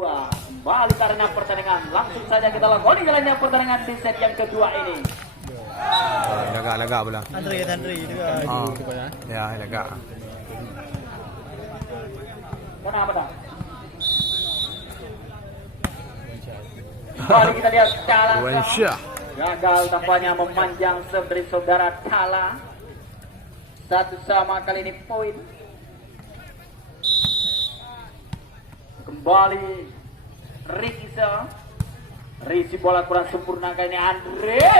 Kembali karena pertandingan langsung saja kita lakoni jalannya pertandingan di set yang kedua ini. Lagak pula. Andre juga. Ya, lagak. Kenapa tak? Kembali kita lihat Kala gagal tampaknya memanjang serve dari saudara Kala. Satu sama kali ini poin. Kembali Risi bola kurang sempurna kali ini Andre.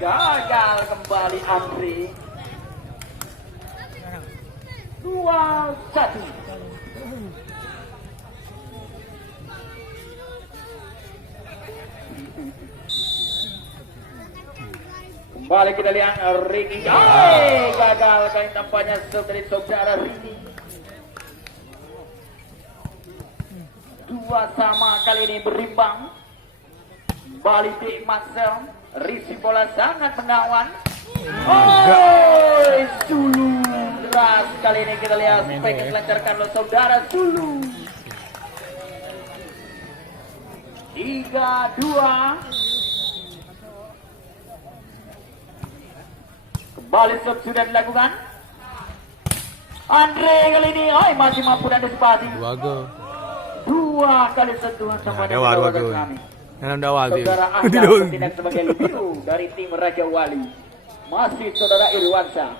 Gagal kembali Andre. 2-1. Kembali kita lihat Ricky. Gagal kali tampaknya serve dari saudara Ricky. 2 sama kali ini berimbang. Balik di Marcel. Risi bola sangat menawan. Sulu deras kali ini kita lihat pengen dilancarkan oleh saudara Sulu. 3-2. Kembali serve sudah dilakukan. Andre kali ini masih mampu dan antisipasi. 2 kali sentuhan sama dua kami. Dalam dawa saudara Anda bertindak sebagai libero dari tim Raja Wali. Masih saudara Irwansa.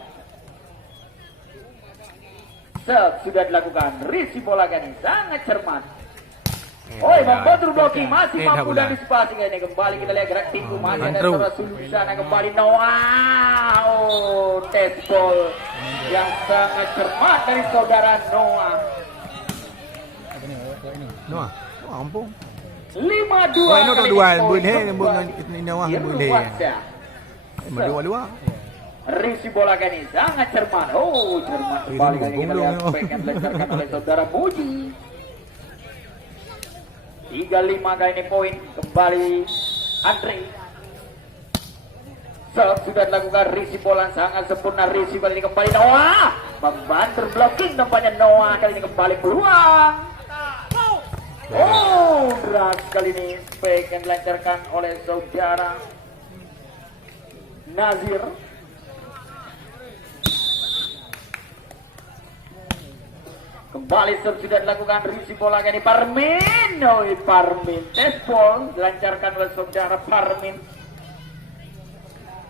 Serve sudah dilakukan. Risi bola kali sangat cermat. Membantu blocking masih mampu dan antisipasi kali ini. Kembali kita lihat gerak tinggu masih ada saudara Sulu sana kembali Noah. Test ball yang sangat cermat dari saudara Noah. Ampun. 5-2. Ini tu dua buin ini awak buin he. Dua. Risi bola kali sangat cermat. Cermat kembali kali kita lihat pengen dilancarkan oleh saudara Muji. 3-5 kali ini poin. Kembali Andre. Serve sudah dilakukan. Risi bola sangat sempurna. Risi kali ini kembali Noah. Membantu blocking nampaknya Noah kali ini kembali peluang. Berat kali ini fake yang dilancarkan oleh saudara Nazir. Kembali serve sudah dilakukan. Risi bola kali ini Parmin. Parmin test ball dilancarkan oleh saudara Parmin.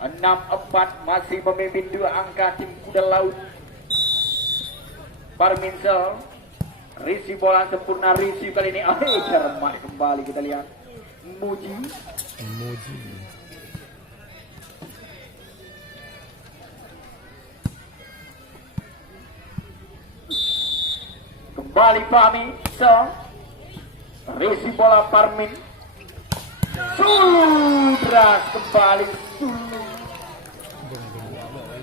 6-4 masih memimpin 2 angka tim kuda laut. Parmin serve. Risi bola sempurna. Risi kali ini cermat kembali kita lihat Muji. Kembali Fahmi. Risi bola Parmin. Sulu deras kembali Sulu.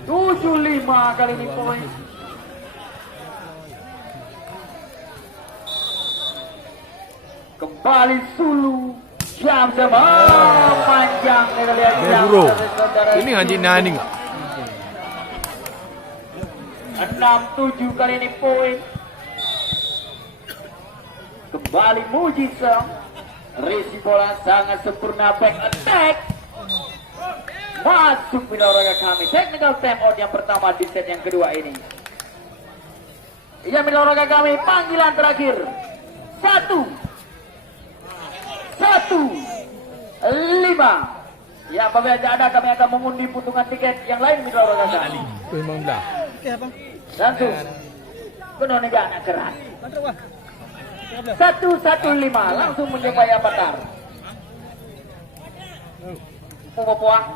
7-5 kali ini poin. Kembali Sulu. Jam sama panjang kita lihat jam. Ini ngaji nani enggak? 6-7 kali ini poin. Kembali Muji Song. Risi bola sangat sempurna back attack. Masuk bila olahraga kami. Technical time out yang pertama di set yang kedua ini. Iya bila olahraga kami. Panggilan terakhir. 1-5. Ya apabila ada kami akan mengundi putungan tiket yang lain bila olahraga kami. Memang dah. Langsung. Benar nih anak keras. 1-1-5 langsung menjumpai Avatar. Puang.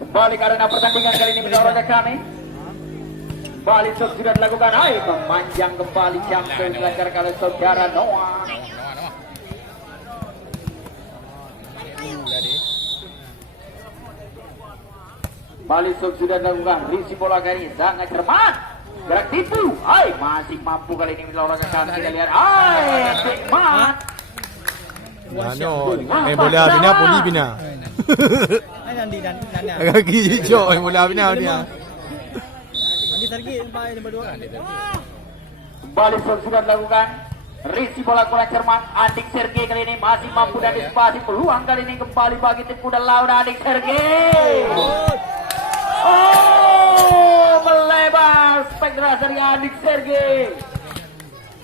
Kembali karena pertandingan kali ini menurut kami. Balik sudah dilakukan. Memanjang kembali jam dilancarkan oleh saudara Noah. Balik sudah dilakukan. Risi bola kali ini sangat cermat. Gerak tipu. Masih mampu kali ini menurut kami. Kita lihat. Cermat. Bola bina poli bina. Kaki hijau bola bina dia. Ini target nombor 2 kan? Kembali sudah dilakukan. Risi bola kurang cermat. Andik Sergei kali ini masih mampu dan disipasi. Peluang kali ini kembali bagi tim kuda laut Andik Sergei. Oh, melebar spektra dari Andik Sergei.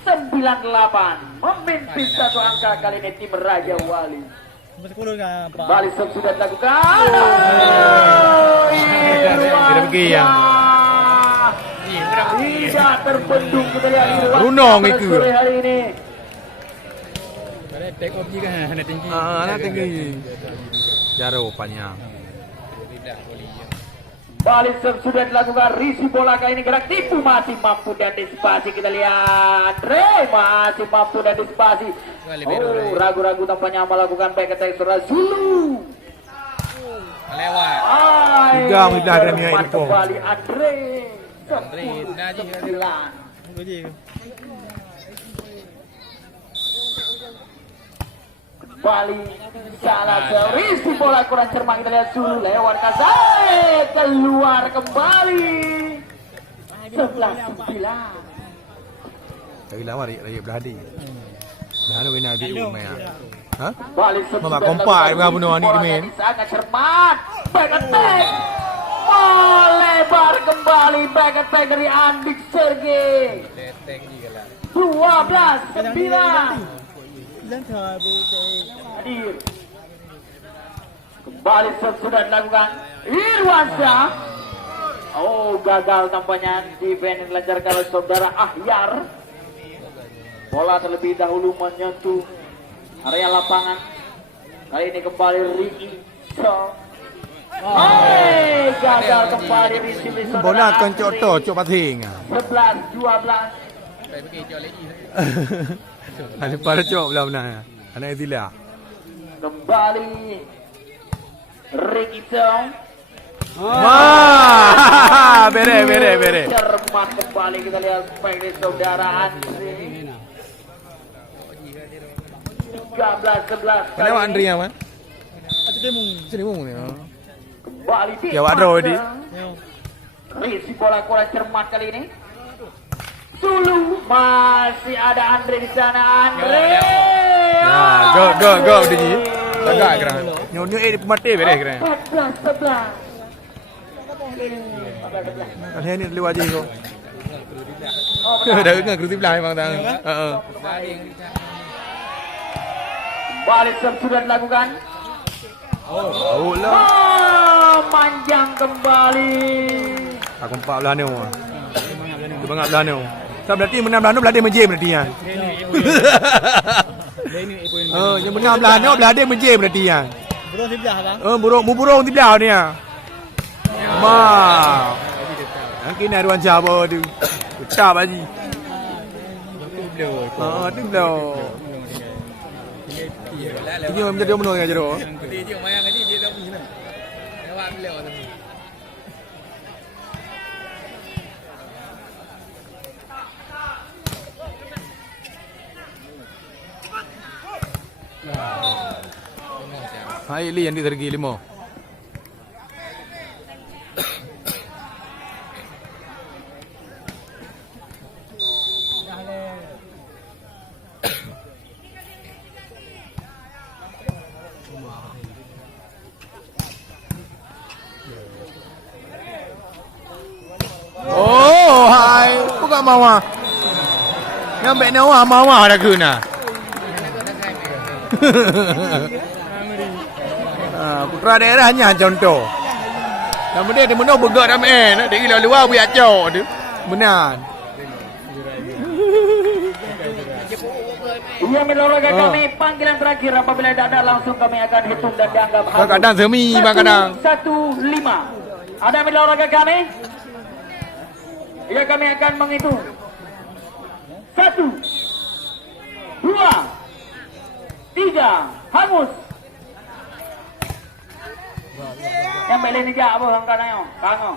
98 memimpin satu angka kali ini tim Raja Wali. Kembali sudah dilakukan. Tidak pergi ya. Tidak terbendung kita lihat Runong itu. sore hari ini. Anak tinggi. Jaro panjang. Balik sudah dilakukan. Risi bola kali ini gerak tipu masih mampu dan disipasi. Kita lihat Andre masih mampu dan disipasi. Oh, ragu-ragu tampaknya melakukan back attack saudara Zulu. Lewat. Tiga sudah ada ni itu. Kembali Andre. Andre, dah je. 9. Kembali salah serisi bola kurang cermat kita lihat Zulu lewat Kasai keluar kembali 11-9. Lagi lama raya berhadi. Dah ada wina di rumah ya. Ha? Balik Mama kompak dengan bunuh ni main. Sangat cermat. Back attack. Melebar kembali back attack dari Andik Sergei. Leteng juga lah. 12-9. Hadir. Kembali sudah dilakukan. Irwansyah. Oh, gagal tampaknya defense dilancarkan oleh saudara Ahyar. Bola terlebih dahulu menyentuh area lapangan. Kali ini kembali Ricky. Gagal kembali di sini saudara. Bola akan cok pating. 11-12. Saya pergi jual lagi. Ada pada cok belah benar. Anak Ezila. Kembali Ricky Chong. Wah, bere. Cermat kembali kita lihat spike dari saudara Andri. 13-11. Mana Andri yang mana? Sini mung ni. Kembali di Ya, Wadro di. Risi bola kurang cermat kali ini. Zulu masih ada Andre di sana. Andre. Nah, go di. Agak gerak. Nyonya mati bere gerak. 14-11. Kan ni lewat je kau. Dah ingat kerusi belah memang tang. Balik sudah dilakukan. Oh lah. Panjang kembali. Aku empat belah ni. Dia bangak belah ni. Saya berarti menang belah ni belah dia menje berarti kan. Yang menang belah ni belah dia menje berarti kan. Burung di belah bang. Burung di belah ni. Ma. Mungkin ada orang Jawa tu. Tak baji. Tu belah. Ini macam dia menang aja doh. Dia mayang aja dia dah punya. Lewat beliau tu. Hai Li yang ditergi 5. Oh, hai. Bukan mawar. Nampak mawar dah guna. Putra daerah hanya contoh. Nama dia mana bergerak dalam air. Dia gila luar buat acau tu. Benar. Ia meloloskan kami panggilan terakhir apabila tidak ada langsung kami akan hitung dan dianggap hasil. Kadang semi, kadang 1-5. Ada meloloskan kami? Ya kami akan menghitung. 1, 2, 3, hangus. Yang beli ni jak apa hang kan ayo? Kango.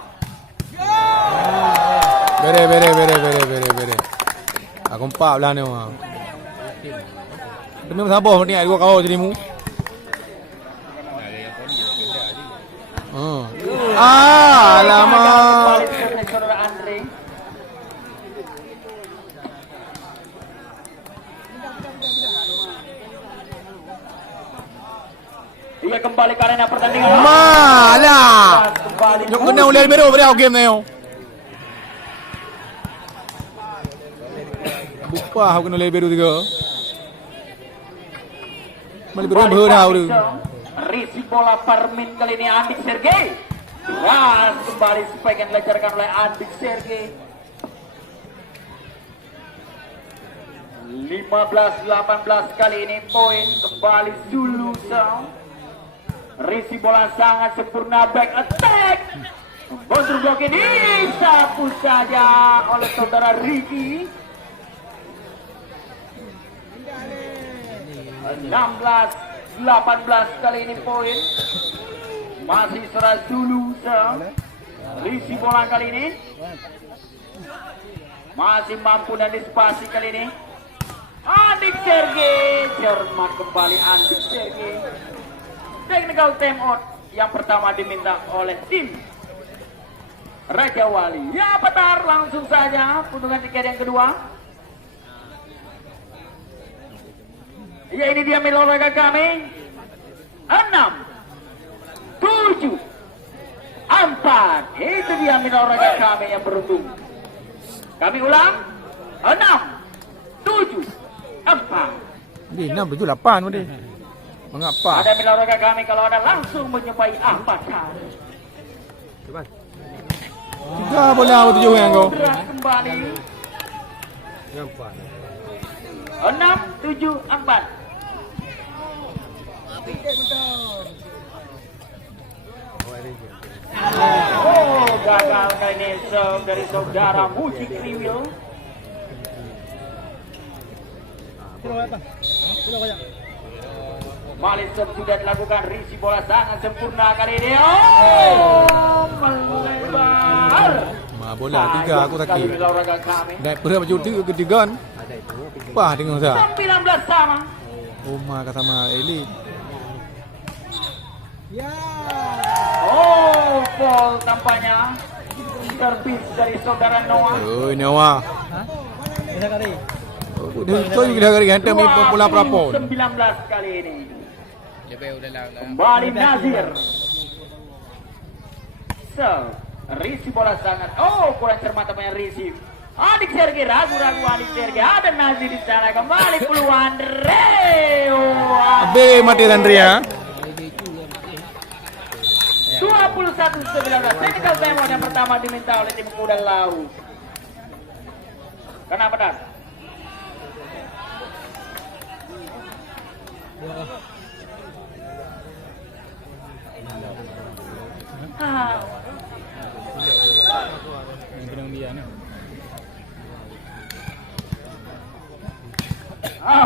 Bere. Aku empat belah ni. Kena sabar ni dua kau jadi mu. Alamak. kembali ke arena pertandingan. Malah. Kembali. Yang kena oleh Albero pada game ni. Bupa aku kena oleh Albero juga. Malah Albero berhadau tu. Risi bola Parmin kali ini Andik Sergei. Keras kembali spike yang dilancarkan oleh Andik Sergei. 15-18 kali ini poin kembali Zulu Sound. Risi bola sangat sempurna back attack. Counter block ini sapu saja oleh saudara Ricky. 16-18 kali ini poin. Masih serah Zulu Sound. Risi bola kali ini masih mampu dan dispasi kali ini. Andik Sergei, cermat kembali Andik Sergei. Technical time out yang pertama diminta oleh tim Raja Wali. Ya benar, langsung saja puntungan tiket yang kedua. Ya ini dia milik olahraga kami. 6, 7, 4. Itu dia milik olahraga kami yang beruntung. Kami ulang. 6, 7, 4. Ni 6, 7, 8 pun dia. Mengapa? Ada milik olahraga kami kalau ada langsung menjumpai 4 kali. 3 bola 7 yang kau. Kembali. 6, 7, 4. Oh, gagal kali ini serve dari saudara Musik Kriwil. Malisem sudah dilakukan, Risi bola sangat sempurna kali ini. Oh, melebar. Bola 3 aku taki. Naik berat macam tu ketiga kan. Wah tengok dah. 19 sama. Rumah kata sama Eli. Oh, foul tampaknya. Servis dari saudara Noah. Oh, Noah. Dia tu juga dah hantar main bola berapa? 19 kali ini. Lebih udah lah. Kembali Nazir. So, Risi bola sangat. Oh, kurang cermat tampaknya Risi. Andik Sergei ragu-ragu Andik Sergei. Ada Nazir di sana. Kembali peluang Reo. Abe mati Andrea. 21-19. Technical time out yang pertama diminta oleh tim Kuda Laut. Kenapa Dan?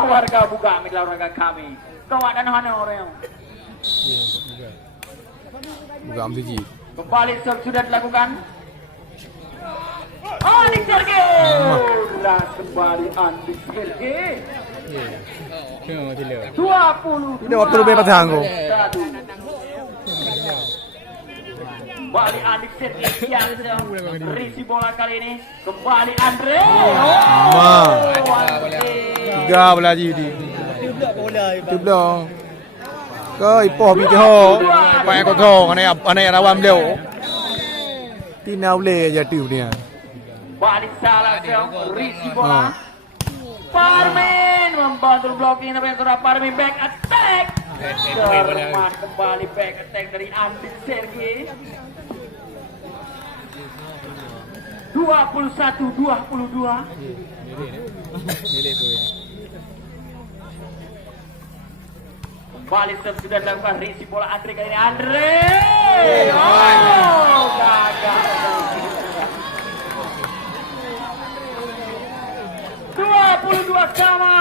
Warga buka mitra warga kami. Kawan dan honornya. Buka amsiji. Kembali serve sudah dilakukan. Andik Sergei. Beras kembali Andik Sergei. 20. Ini waktu lebih pasang aku. Kembali Andik Sergei yang Risi bola kali ini. Kembali Andre. Wah. Andre. 3 bola je di. Tu bola. Kau ipoh bijo. Pai kau thong anai rawam leo. Tina boleh aja tu dia. Balik salah Risi bola. Parmin membantu blocking tapi sudah Parmin back attack. Cermat kembali back attack dari Andik Sergei. 21-22. Kembali serve sudah dilakukan Risi bola Andre kali ini. Andre. Oh, gagal. 22 sama.